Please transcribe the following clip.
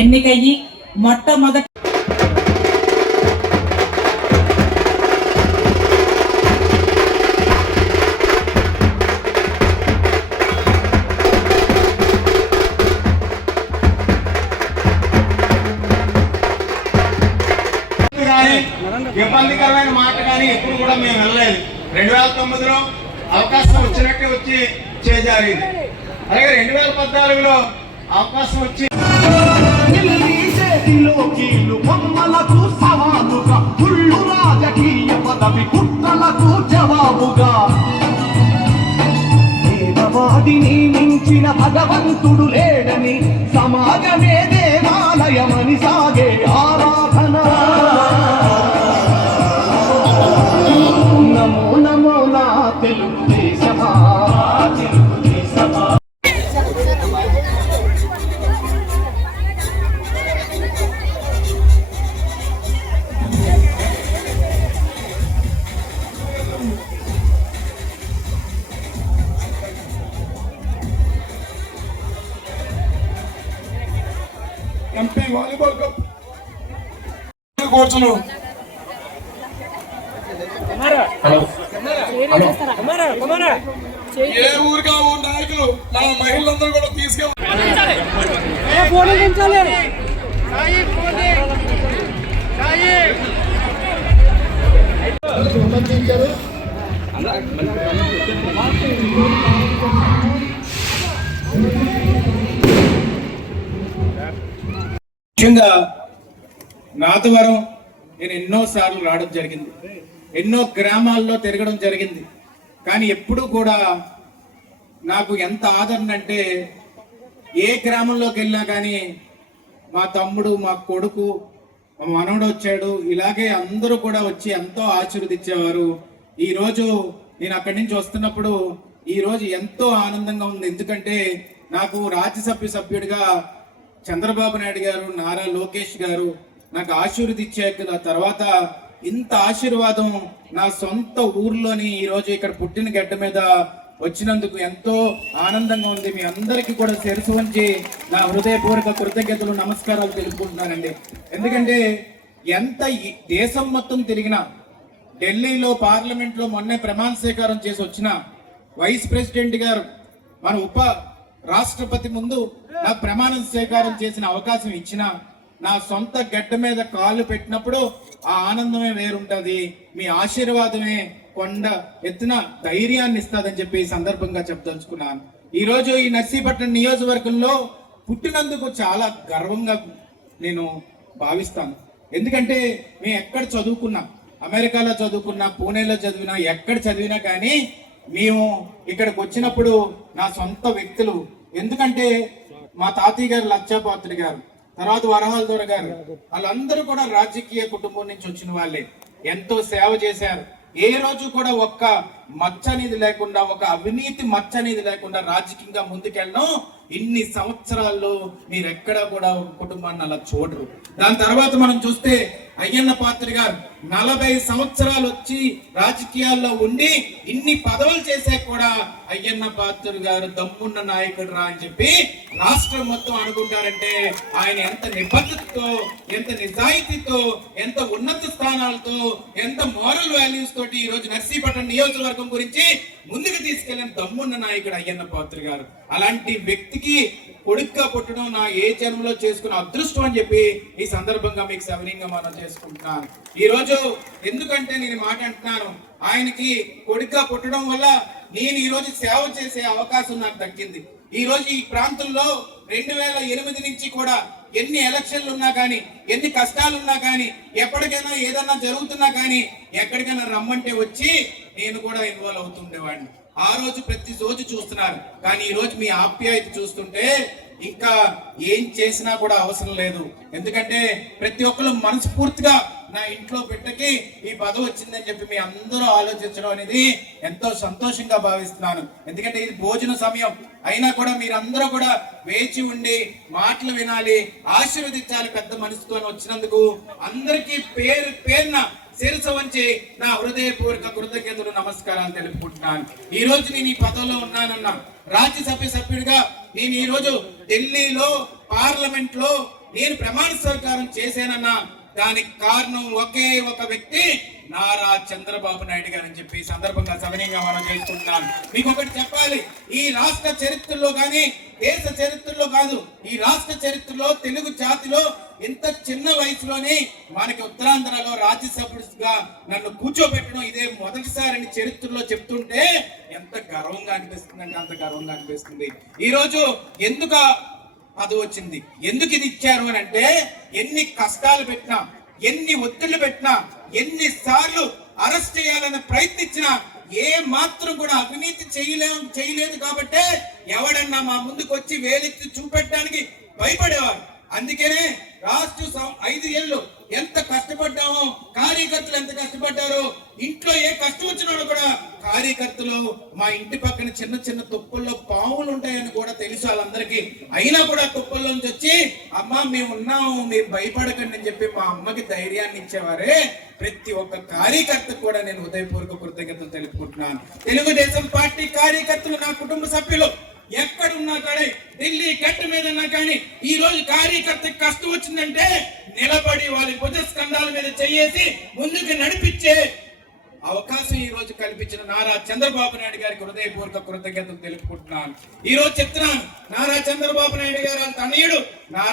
ఎన్నికయ్యి మొట్టమొదటి ఇబ్బందికరమైన మాట కానీ ఎప్పుడు కూడా మేము వెళ్ళలేదు. 2009లో అవకాశం వచ్చినట్టే వచ్చి చేజారింది. అలాగే 2014లో అవకాశం వచ్చి రాజకీయ పదవి కుట్రలకు జవాబుగా దేవవాదిని మించిన భగవంతుడు లేడని సమాజమే దేవాలయమని సాగే ఆరాధన. నమో నమో నా తెలుగుదేశమా తెలుగుదేశమా. ఎంపీ వాలీబాల్ కప్ కోర్చును ఏ ఊరిగా ఊరు నాయకులు మన మహిళలందరూ కూడా తీసుకెళ్ళారు. ముఖ్యంగా నాతవరం నేను ఎన్నో సార్లు రావడం జరిగింది, ఎన్నో గ్రామాల్లో తిరగడం జరిగింది. కానీ ఎప్పుడూ కూడా నాకు ఎంత ఆదరణ అంటే ఏ గ్రామంలోకి వెళ్ళినా కానీ మా తమ్ముడు, మా కొడుకు, మా మనవడు వచ్చాడు, ఇలాగే అందరూ కూడా వచ్చి ఎంతో ఆశీర్వదించేవారు. ఈరోజు నేను అక్కడి నుంచి వస్తున్నప్పుడు ఈరోజు ఎంతో ఆనందంగా ఉంది. ఎందుకంటే నాకు రాజ్యసభ సభ్యుడిగా చంద్రబాబు నాయుడు గారు, నారా లోకేష్ గారు నాకు ఆశీర్వదించాక తర్వాత ఇంత ఆశీర్వాదం నా సొంత ఊర్లోని ఈరోజు ఇక్కడ పుట్టిన గడ్డ మీద వచ్చినందుకు ఎంతో ఆనందంగా ఉంది. మీ అందరికీ కూడా శిరసు వంచి నా హృదయపూర్వక కృతజ్ఞతలు, నమస్కారాలు తెలుపుకుంటున్నానండి. ఎందుకంటే ఎంత దేశం మొత్తం తిరిగినా, ఢిల్లీలో పార్లమెంట్లో మొన్నే ప్రమాణ స్వీకారం చేసి వచ్చిన వైస్ ప్రెసిడెంట్ గారు మన ఉప రాష్ట్రపతి ముందు నాకు ప్రమాణ స్వీకారం చేసిన అవకాశం ఇచ్చిన నా సొంత గడ్డ మీద కాళ్ళు పెట్టినప్పుడు ఆ ఆనందమే వేరుంటది. మీ ఆశీర్వాదమే కొండ ఎత్తున ధైర్యాన్ని ఇస్తుందని చెప్పి ఈ సందర్భంగా చెప్పదలుచుకున్నాను. ఈ రోజు ఈ నర్సీపట్నం నియోజకవర్గంలో పుట్టినందుకు చాలా గర్వంగా నేను భావిస్తాను. ఎందుకంటే మేము ఎక్కడ చదువుకున్నా, అమెరికాలో చదువుకున్నా, పూణేలో చదివినా, ఎక్కడ చదివినా కానీ మేము ఇక్కడికి వచ్చినప్పుడు నా సొంత వ్యక్తులు, ఎందుకంటే మా తాతయ్య గారు లచ్చాపాత్రి గారు, తర్వాత వరహాల దొర గారు, వాళ్ళందరూ కూడా రాజకీయ కుటుంబం నుంచి వచ్చిన వాళ్ళే. ఎంతో సేవ చేశారు. ఏ రోజు కూడా ఒక్క మచ్చ అనేది లేకుండా, ఒక అవినీతి మచ్చ అనేది లేకుండా రాజకీయంగా ముందుకెళ్ళడం ఇన్ని సంవత్సరాల్లో మీరు ఎక్కడా కూడా ఒక కుటుంబాన్ని అలా చూడరు. దాని తర్వాత మనం చూస్తే అయ్యన్న పాత్రి గారు 40 సంవత్సరాలు వచ్చి రాజకీయాల్లో ఉండి ఇన్ని పదవులు చేసే కూడా అయ్యన్న పాత్రి గారు దమ్మున్న నాయకుడు రా అని చెప్పి రాష్ట్రం మొత్తం అనుకుంటారంటే ఆయన ఎంత నిబద్ధతతో, ఎంత నిజాయితీతో, ఎంత ఉన్నత స్థానాలతో, ఎంత మోరల్ వాల్యూస్ తోటి ఈ రోజు నర్సీపట్నం నియోజకవర్గం గురించి ముందుకు తీసుకెళ్లిన దమ్మున్న నాయకుడు అయ్యన్న పాత్రి గారు. అలాంటి వ్యక్తికి కొడుగ్గా పుట్టడం నా ఏ జన్మలో చేసుకున్న అదృష్టం అని చెప్పి ఈ సందర్భంగా మీకు సవినీయంగా మనం చేసుకుంటున్నాను. ఈ రోజు ఎందుకంటే నేను మాట అంటున్నాను, ఆయనకి కొడుగ్గా పుట్టడం వల్ల నేను ఈ రోజు సేవ చేసే అవకాశం నాకు దక్కింది. ఈ రోజు ఈ ప్రాంతంలో 2008 నుంచి కూడా ఎన్ని ఎలక్షన్లు ఉన్నా కానీ, ఎన్ని కష్టాలు ఉన్నా కానీ, ఎప్పటికైనా ఏదన్నా జరుగుతున్నా కానీ ఎక్కడికైనా రమ్మంటే వచ్చి నేను కూడా ఇన్వాల్వ్ అవుతుండేవాడిని. ఆ రోజు ప్రతి రోజు చూస్తున్నారు. కానీ ఈ రోజు మీ ఆప్యాయత చూస్తుంటే ఇంకా ఏం చేసినా కూడా అవసరం లేదు. ఎందుకంటే ప్రతి ఒక్కరు మనస్ఫూర్తిగా నా ఇంట్లో బిడ్డకి ఈ పదవి వచ్చిందని చెప్పి మీ అందరూ ఆలోచించడం అనేది ఎంతో సంతోషంగా భావిస్తున్నాను. ఎందుకంటే ఇది భోజన సమయం అయినా కూడా మీరందరూ కూడా వేచి ఉండి మాటలు వినాలి, ఆశీర్వదించాలి. పెద్ద మనసుతో వచ్చినందుకు అందరికీ పేరు పేరున శిరస వంచి నా హృదయపూర్వక కృతజ్ఞతలు, నమస్కారాలు తెలుపుకుంటున్నాను. ఈ రోజు నేను ఈ పదవిలో ఉన్నానన్నా, రాజ్యసభ సభ్యుడిగా నేను ఈ రోజు ఢిల్లీలో పార్లమెంట్ లో నేను ప్రమాణ స్వీకారం చేశానన్నా, దానికి కారణం ఒకే ఒక వ్యక్తి, నారా చంద్రబాబు నాయుడు గారు అని చెప్పి ఈ సందర్భంగా సవినీయంగా మనం చేసుకుంటున్నాను. మీకు ఒకటి చెప్పాలి, ఈ రాష్ట్ర చరిత్రలో కానీ దేశ చరిత్రలో కాదు, ఈ రాష్ట్ర చరిత్రలో తెలుగు జాతిలో ఇంత చిన్న వయసులోనే మనకి ఉత్తరాంధ్రలో రాజ్యసభగా నన్ను కూర్చోబెట్టడం ఇదే మొదటిసారి చరిత్రలో చెప్తుంటే ఎంత గర్వంగా అనిపిస్తుంది అంటే అంత గర్వంగా అనిపిస్తుంది. ఈ రోజు ఎందుకు అది వచ్చింది, ఎందుకు ఇది ఇచ్చారు అని అంటే, ఎన్ని కష్టాలు పెట్టినా, ఎన్ని ఒత్తిళ్లు పెట్టినా, ఎన్ని సార్లు అరెస్ట్ చేయాలని ప్రయత్నించినా ఏ మాత్రం కూడా అవినీతి చేయలేదు కాబట్టి ఎవడన్నా మా ముందుకు వచ్చి వేలెత్తి చూపెట్టడానికి భయపడేవారు. అందుకనే రాష్ట్ర 5 ఏళ్ళు ఎంత కష్టపడ్డామో, కార్యకర్తలు ఎంత కష్టపడ్డారో, ఇంట్లో ఏ కష్టం వచ్చినాడో కూడా కార్యకర్తలు మా ఇంటి పక్కన చిన్న చిన్న తుప్పల్లో పాములు ఉంటాయని కూడా తెలుసు వాళ్ళందరికీ. అయినా కూడా తుప్పల్లోంచి వచ్చి అమ్మ మేము ఉన్నాము, మీరు భయపడకండి అని చెప్పి మా అమ్మకి ధైర్యాన్ని ఇచ్చేవారే. ప్రతి ఒక్క కార్యకర్తకు కూడా నేను హృదయపూర్వక కృతజ్ఞతలు తెలుపుకుంటున్నాను. తెలుగుదేశం పార్టీ కార్యకర్తలు, నా కుటుంబ సభ్యులు ఎక్కడున్నా కానీ, ఢిల్లీ గట్టు మీద ఉన్నా కానీ, ఈ రోజు కార్యకర్తకి కష్టం వచ్చిందంటే నిలబడి వాళ్ళ భుజ స్కంధాల మీద చేసి ముందుకు నడిపించే అవకాశం ఈ రోజు కల్పించిన నారా చంద్రబాబు నాయుడు గారికి హృదయపూర్వక కృతజ్ఞతలు తెలుపుకుంటున్నాను. ఈ రోజు చెప్తున్నాను, నారా చంద్రబాబు నాయుడు గారు తనయుడు నారా